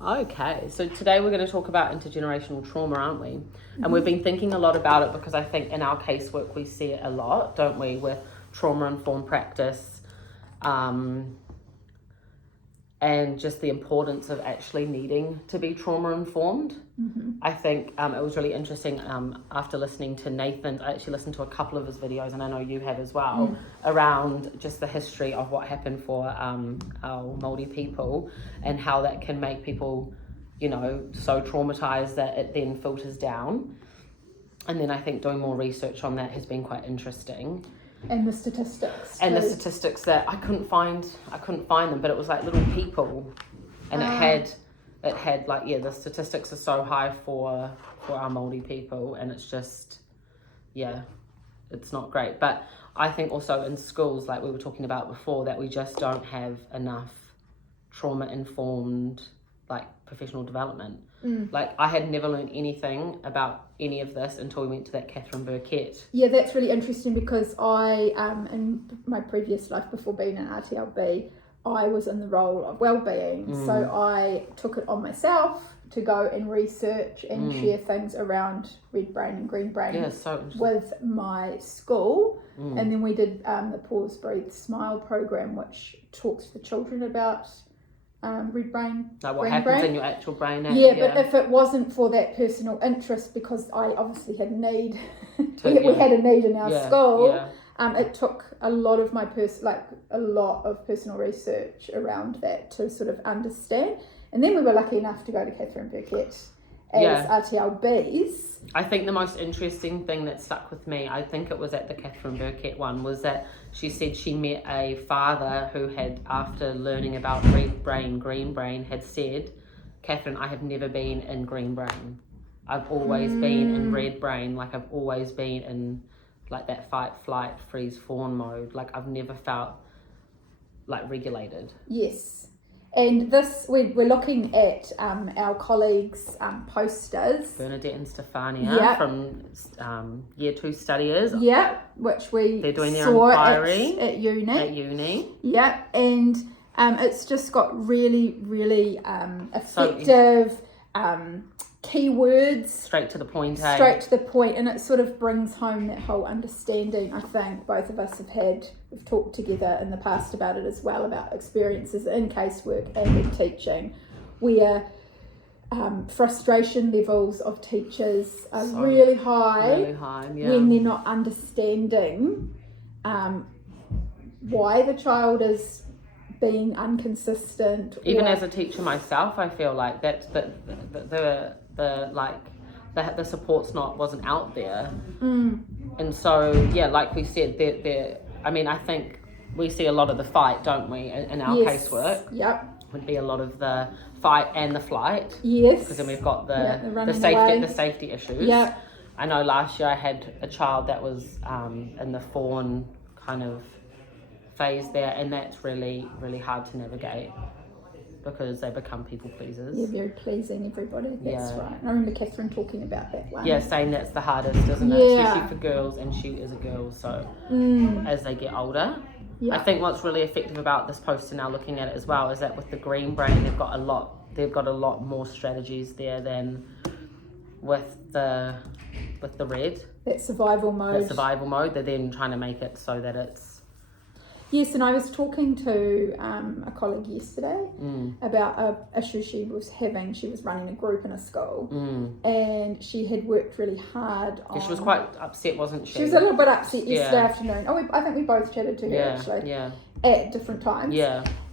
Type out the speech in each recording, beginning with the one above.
Okay, so today we're going to talk about intergenerational trauma, aren't we? And we've been thinking a lot about it because I think in our casework we see it a lot, don't we, with trauma-informed practice, and just the importance of actually needing to be trauma-informed. I think it was really interesting after listening to Nathan's. I actually listened to a couple of his videos, and I know you have as well, around just the history of what happened for our Māori people and how that can make people, so traumatized that it then filters down. And then I think doing more research on that has been quite interesting. And the statistics. And the statistics that I couldn't find them, but it was like little people, and it had like, the statistics are so high for our Māori people, and it's just, it's not great. But I think also in schools, like we were talking about before, that we just don't have enough trauma-informed, like, professional development. Like, I had never learned anything about any of this until we went to that Catherine Burkett. Yeah, that's really interesting because I, in my previous life before being an RTLB, I was in the role of wellbeing. So I took it on myself to go and research and share things around red brain and green brain with my school. And then we did the Pause, Breathe, Smile program, which talks to the children about red brain, like what happens in your actual brain. But if it wasn't for that personal interest, because I obviously had a need, we had a need in our school. It took a lot of my personal research around that to sort of understand. And then we were lucky enough to go to Catherine Burkett as RTLBs. I think the most interesting thing that stuck with me, I think it was at the Catherine Burkett one, was that she said she met a father who had, after learning about red brain, green brain, had said, "Catherine, I have never been in green brain. I've always been in red brain. Like, I've always been in like that fight, flight, freeze, fawn mode. Like, I've never felt like regulated." Yes. And this, we're looking at our colleagues' posters. Bernadette and Stefania from Year 2 studiers. Which they're doing their saw inquiry at uni. And it's just got really, really effective keywords. Straight to the point. And it sort of brings home that whole understanding. I think both of us we've talked together in the past about it as well, about experiences in casework and in teaching, where frustration levels of teachers are really high when they're not understanding why the child is being inconsistent. Even as a teacher myself, I feel like that's the support's wasn't out there. And so like we said, I think we see a lot of the fight, don't we, in our casework? Would be a lot of the fight and the flight. Because then we've got the safety issues. I know last year I had a child that was in the fawn kind of phase there, and that's really, really hard to navigate because they become people pleasers. Yeah, very pleasing everybody. That's right. And I remember Catherine talking about that one. Yeah, saying that's the hardest, isn't it? Especially for girls, and she is a girl, so as they get older. I think what's really effective about this poster now, looking at it as well, is that with the green brain, they've got a lot more strategies there than with the red. That survival mode. They're then trying to make it so that it's... Yes, and I was talking to a colleague yesterday about an issue she was having. She was running a group in a school, and she had worked really hard on... She was quite upset, wasn't she? She was a little bit upset yesterday afternoon. I think we both chatted to her, actually, at different times.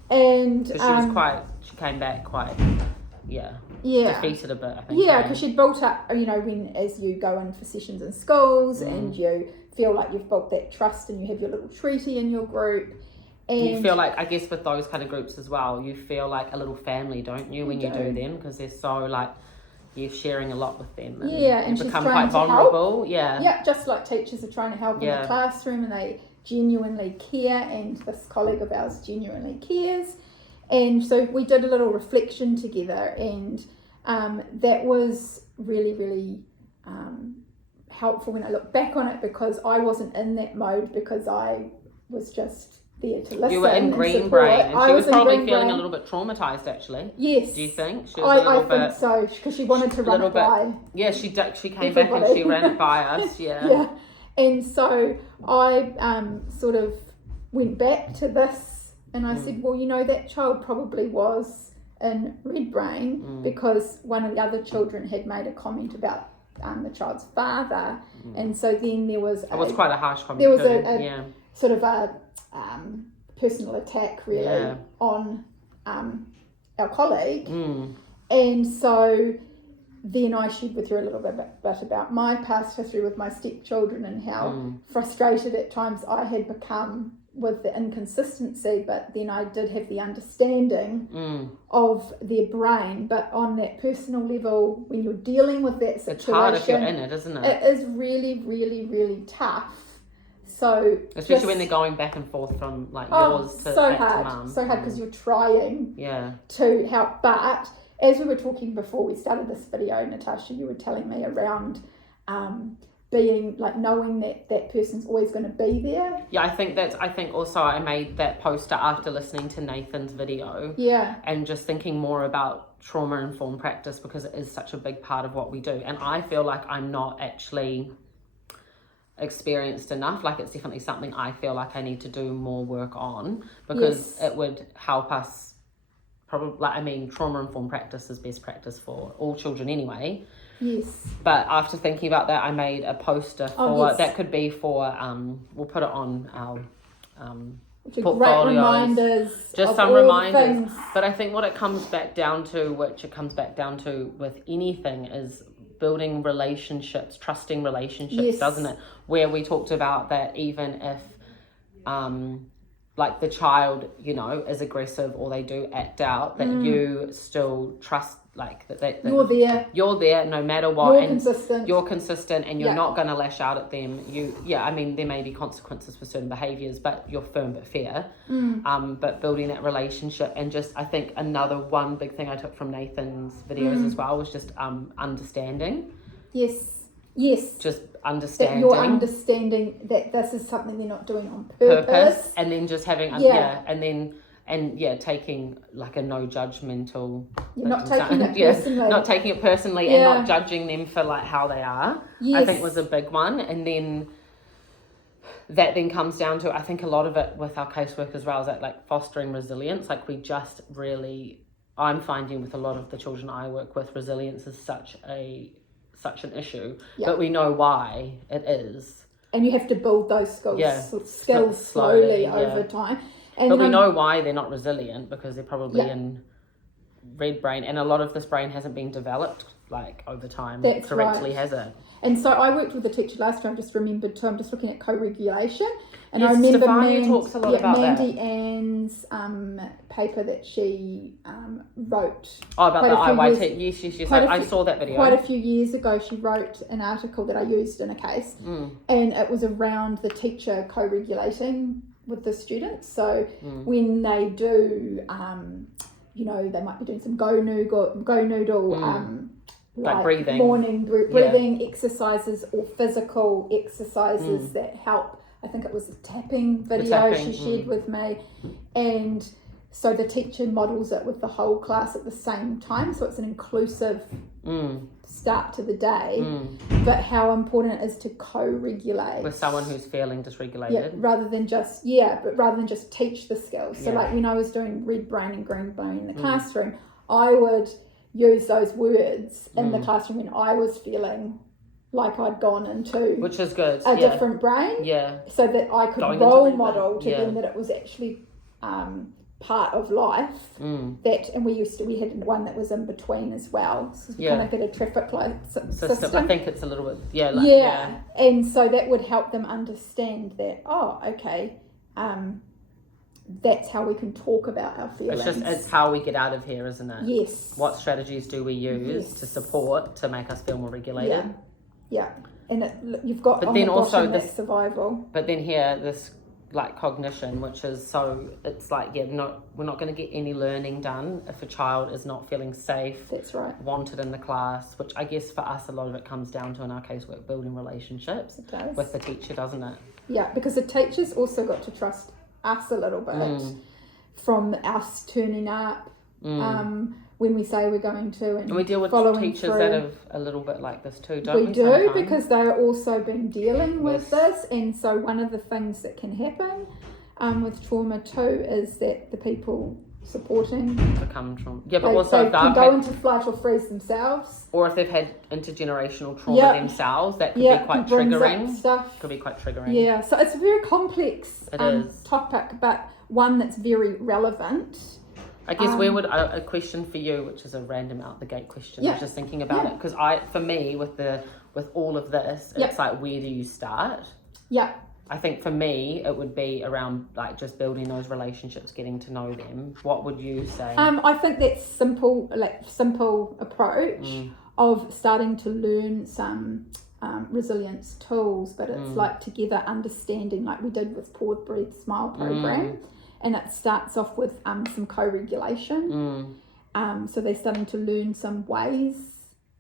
And... she came back quite... defeated a bit, I think. Because she'd built up, as you go in for sessions in schools and you feel like you've built that trust and you have your little treaty in your group. And you feel like, I guess with those kind of groups as well, you feel like a little family, don't you, when you do them? Because they're so, like, you're sharing a lot with them. And you become quite vulnerable. Help. Just like teachers are trying to help in the classroom, and they genuinely care, and this colleague of ours genuinely cares. And so we did a little reflection together, and that was really, really helpful when I look back on it, because I wasn't in that mode, because I was just there to listen. You were in Green Brain, and she was probably feeling a little bit traumatized, actually. Yes. Do you think? She was I think so, because she wanted to run it by. Yeah, she came back and she ran it by us, yeah. Yeah. And so I sort of went back to this, and I said, well, that child probably was in Red Brain because one of the other children had made a comment about the child's father, and so then there was... It was quite a harsh comment. There was a sort of a personal attack, really, on our colleague. And so then I shared with her a little bit about my past history with my stepchildren and how frustrated at times I had become with the inconsistency, but then I did have the understanding of their brain. But on that personal level, when you're dealing with that situation, it's hard if you're in it, isn't it? It is really, really, really tough. So especially when they're going back and forth from yours to mum. So hard because you're trying to help. But as we were talking before we started this video, Natasha, you were telling me around being knowing that person's always going to be there. Yeah, I think also I made that poster after listening to Nathan's video. Yeah. And just thinking more about trauma-informed practice, because it is such a big part of what we do. And I feel like I'm not actually experienced enough. It's definitely something I feel like I need to do more work on, because it would help us probably. Trauma-informed practice is best practice for all children anyway. Yes. But after thinking about that, I made a poster for that could be for we'll put it on our portfolios. Great reminders. Just some reminders. Things. But I think what it comes back down to, with anything, is building relationships, trusting relationships, doesn't it? Where we talked about that even if the child, is aggressive or they do act out, that you still trust, that you're there no matter what, you're consistent and you're not going to lash out at them. There may be consequences for certain behaviors, but you're firm but fair. But building that relationship, and just, I think another one big thing I took from Nathan's videos as well was just understanding. Yes. Just understanding. That you're understanding that this is something they're not doing on purpose. And then just having, taking a no judgmental... not taking it personally. Not taking it personally and not judging them for how they are. Yes. I think was a big one. And then that then comes down to, I think a lot of it with our casework as well, is that fostering resilience. We just really... I'm finding with a lot of the children I work with, resilience is such an issue, but we know why it is, and you have to build those skills slowly over time. But we know why they're not resilient, because they're probably in red brain, and a lot of this brain hasn't been developed over time correctly, has it? And so I worked with a teacher last year. I just remembered too. I'm just looking at co-regulation, and I remember Mandy Ann's paper that she wrote. Oh, about the IYT. Yes. I saw that video. Quite a few years ago, she wrote an article that I used in a case, and it was around the teacher co-regulating with the students. So when they do, they might be doing some go noodle. Breathing. Morning breathing exercises or physical exercises that help. I think it was a tapping video she shared with me. And so the teacher models it with the whole class at the same time. So it's an inclusive start to the day. But how important it is to co-regulate. With someone who's feeling dysregulated. Yeah, rather than just teach the skills. So when I was doing red brain and green brain in the classroom, I would use those words in the classroom when I was feeling like I'd gone into, which is good, a different brain, so that I could role model to them that it was actually part of life. That, and we had one that was in between as well, so kind of get a traffic light system. I think it's a little bit and so that would help them understand that that's how we can talk about our feelings. It's how we get out of here, isn't it? Yes. What strategies do we use to support, to make us feel more regulated? Yeah. And you've got, but then also this survival. But then here, this cognition, which is it's we're not going to get any learning done if a child is not feeling safe. That's right. Wanted in the class, which I guess for us, a lot of it comes down to in our casework, building relationships with the teacher, doesn't it? Yeah, because the teacher's also got to trust us a little bit from us turning up when we say we're going to, and we deal with teachers that are a little bit like this too, don't we? We do, because they're also been dealing with this, and so one of the things that can happen with trauma too is that the people supporting become trauma. Yeah, but also they can go into flight or freeze themselves, or if they've had intergenerational trauma themselves, that could be quite triggering. Could be quite triggering. Yeah, so it's a very complex topic, but one that's very relevant. I guess where would a question for you, which is a random out the gate question, I was just thinking about it, because for me with all of this, it's like, where do you start? Yeah. I think for me it would be around like just building those relationships, getting to know them. What would you say? I think that's simple approach of starting to learn some resilience tools, but it's like together understanding, like we did with Pause, Breathe, Smile program. And it starts off with some co-regulation. So they're starting to learn some ways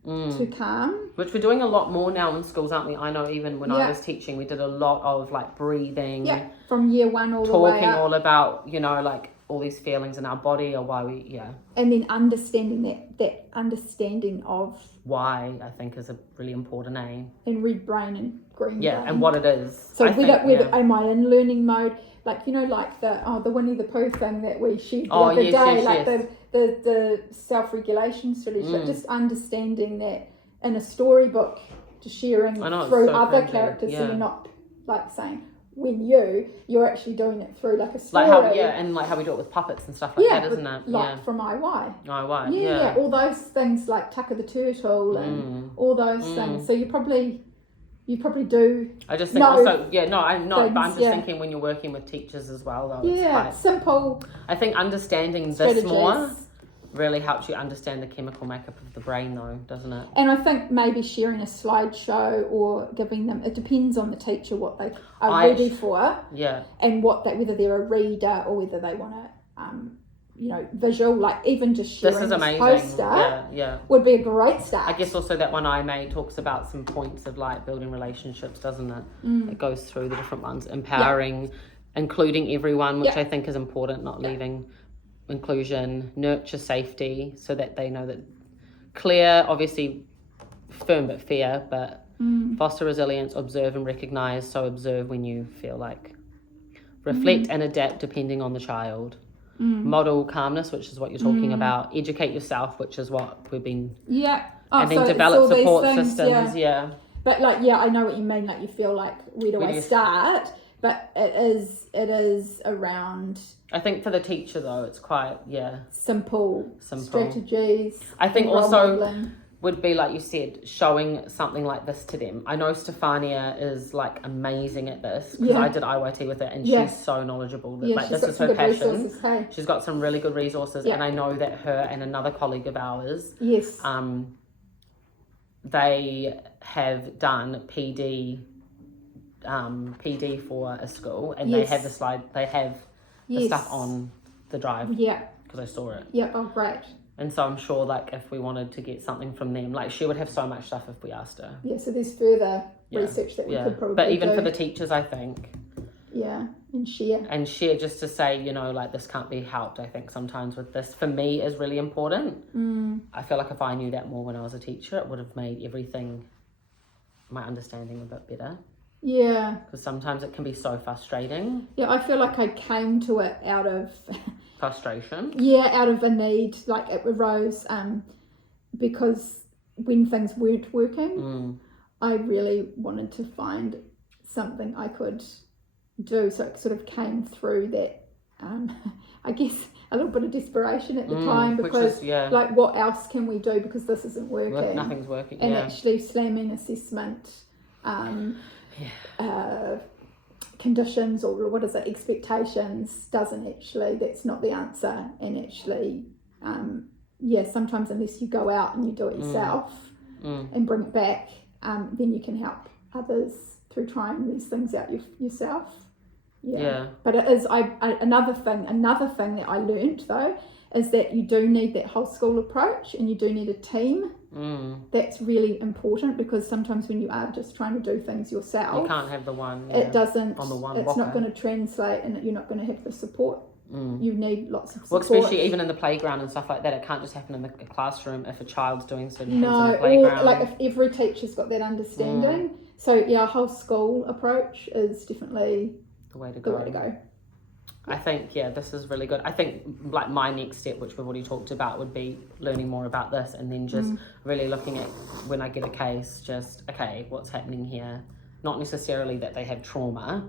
to calm. Which we're doing a lot more now in schools, aren't we? I know even when I was teaching, we did a lot of like breathing. Yeah, from year one all the way up. Talking all about, like all these feelings in our body or why we, And then understanding that understanding of why, I think, is a really important aim. And red brain and green brain. And what it is. So am I in learning mode? Like, like the Winnie the Pooh thing that we shared the other day, the self-regulation strategy, but just understanding that in a storybook, just sharing through other characters, so you're not like saying when you're actually doing it through like a story. Like how we do it with puppets and stuff like that, isn't it? Like from IY. IY, all those things like Tucker the Turtle and all those things. So you probably do. I just think I'm not, but I'm just thinking when you're working with teachers as well, though. It's simple. I think understanding this more really helps you understand the chemical makeup of the brain, though, doesn't it? And I think maybe sharing a slideshow or giving them, it depends on the teacher what they are ready for. Yeah. And whether they're a reader or whether they want to, visual, like even just sharing this poster would be a great start. I guess also that one I made talks about some points of like building relationships, doesn't it? It goes through the different ones, empowering, including everyone, which I think is important, not leaving inclusion, nurture safety, so that they know that clear, obviously firm but fair, but foster resilience, observe and recognize. So observe when you feel like, reflect and adapt depending on the child. Model calmness, which is what you're talking about. Educate yourself, which is what we've been. And then develop support systems. But I know what you mean. Like you feel like where do I start? But it is around. I think for the teacher though, it's quite simple strategies. I think also modeling would be, like you said, showing something like this to them. I know Stefania is like amazing at this because I did IYT with her and she's so knowledgeable. Like this is her passion. She's got some really good resources, and I know that her and another colleague of ours, they have done PD for a school, and they have the slide. They have the stuff on the drive. Because I saw it. Oh, great. And so I'm sure, like, if we wanted to get something from them, like, she would have so much stuff if we asked her. So there's further research that we could probably do. But even for the teachers, I think. And share. And share, just to say, like, this can't be helped, I think, sometimes with this, for me, is really important. I feel like if I knew that more when I was a teacher, it would have made everything, my understanding, a bit better. Because sometimes it can be so frustrating. I feel like I came to it out of... frustration. Out of a need, like it arose because when things weren't working, I really wanted to find something I could do. So it sort of came through that, I guess, a little bit of desperation at the time, because like, what else can we do, because this isn't working. Nothing's working. And actually slamming assessment conditions, or what is it, expectations, that's not the answer. And actually sometimes unless you go out and you do it yourself and bring it back, then you can help others through trying these things out yourself. But it is another thing that I learned though is that you do need that whole school approach, and you do need a team. That's really important, because sometimes when you are just trying to do things yourself, you can't have the one. It doesn't. On the one. It's not going to translate, and you're not going to have the support. You need lots of support. Well, especially even in the playground and stuff like that, it can't just happen in the classroom if a child's doing certain things in the playground. Or like if every teacher's got that understanding. So yeah, a whole school approach is definitely the way to go. I think, this is really good. I think like my next step, which we've already talked about, would be learning more about this, and then just really looking at, when I get a case, just, okay, what's happening here? Not necessarily that they have trauma,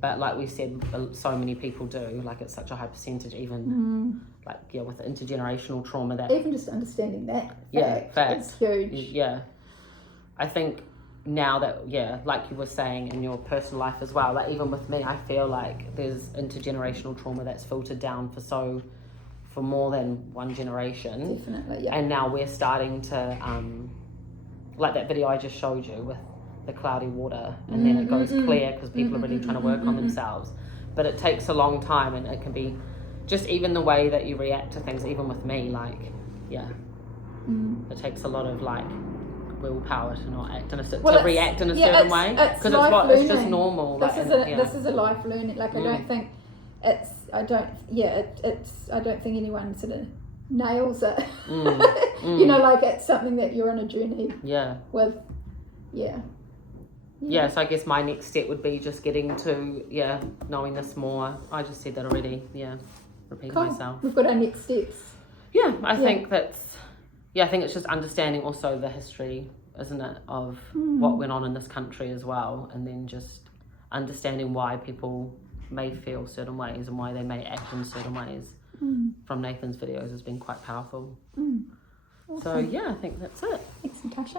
but like we said, so many people do. Like it's such a high percentage, even with the intergenerational trauma, that even just understanding that fact is huge. Yeah, I think now that, like you were saying in your personal life as well, like even with me, I feel like there's intergenerational trauma that's filtered down for more than one generation. Definitely, yeah. And now we're starting to, like that video I just showed you with the cloudy water, and then it goes clear because people are really trying to work on themselves. But it takes a long time, and it can be just even the way that you react to things, even with me, like, it takes a lot of like willpower to not act in react in a certain way, because it's just normal. This is a life learning. Like I don't think I don't think anyone sort of nails it. You know, like it's something that you're on a journey with. So I guess my next step would be just getting to knowing this more. I just said that already. Repeating myself. We've got our next steps. I think that's I think it's just understanding also the history, isn't it, of what went on in this country as well, and then just understanding why people may feel certain ways and why they may act in certain ways. From Nathan's videos has been quite powerful. Awesome. So I think that's it. Thanks, Natasha.